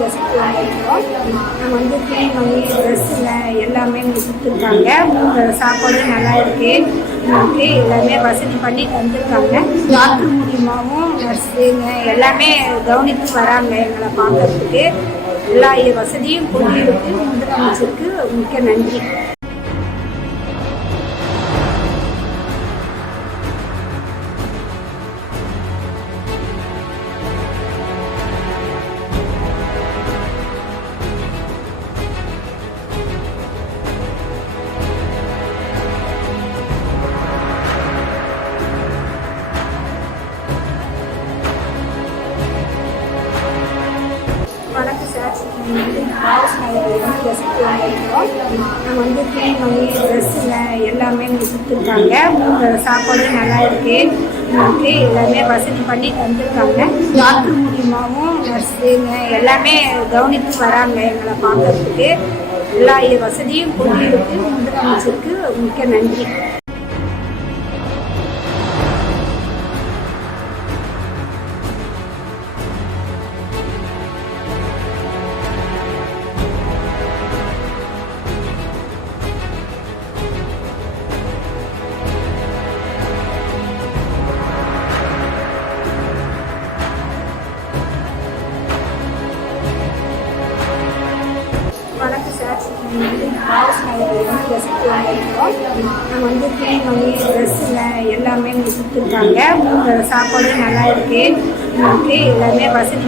வசித்து வந்திருக்கிறோம். நாங்கள் வந்து துணிமணி ட்ரெஸ்ஸுங்க எல்லாமே எங்களுக்கு கொடுத்துருக்காங்க. சாப்பாடு நல்லா இருக்குது. எங்களுக்கு எல்லாமே வசதி பண்ணி தந்துருக்காங்க. டாக்டர் மூலியமாகவும் நர்ஸுங்க எல்லாமே கவனித்து வராங்க எங்களை பார்க்கறதுக்கு. எல்லா வசதியும் கொண்டிருக்கு. முதலமைச்சருக்கு மிக்க நன்றி. வணக்கம் சார். ராஜ் நகரில் வந்து வசித்து வந்திருக்கிறோம். நாங்கள் வந்து துணிமணி ட்ரெஸ்ஸுங்க எல்லாமே எங்களுக்கு கொடுத்துருக்காங்க. சாப்பாடு நல்லா இருக்குது. எங்களுக்கு எல்லாமே வசதி பண்ணி தந்துருக்காங்க. டாக்டர் மூலியமாகவும் நர்ஸுங்க எல்லாமே கவனித்து வராங்க எங்களை பார்க்கறதுக்கு. எல்லா வசதியும் கொண்டிருக்கு. முதலமைச்சருக்கு மிக்க நன்றி. வணக்கம் சார். ராஜ் நகரில் வந்து வசித்து வந்திருக்கிறோம். நாங்கள் வந்து துணிமணி ட்ரெஸ்ஸுங்க எல்லாமே எங்களுக்கு கொடுத்துருக்காங்க. சாப்பாடு நல்லா இருக்குது. எங்களுக்கு எல்லாமே வசதி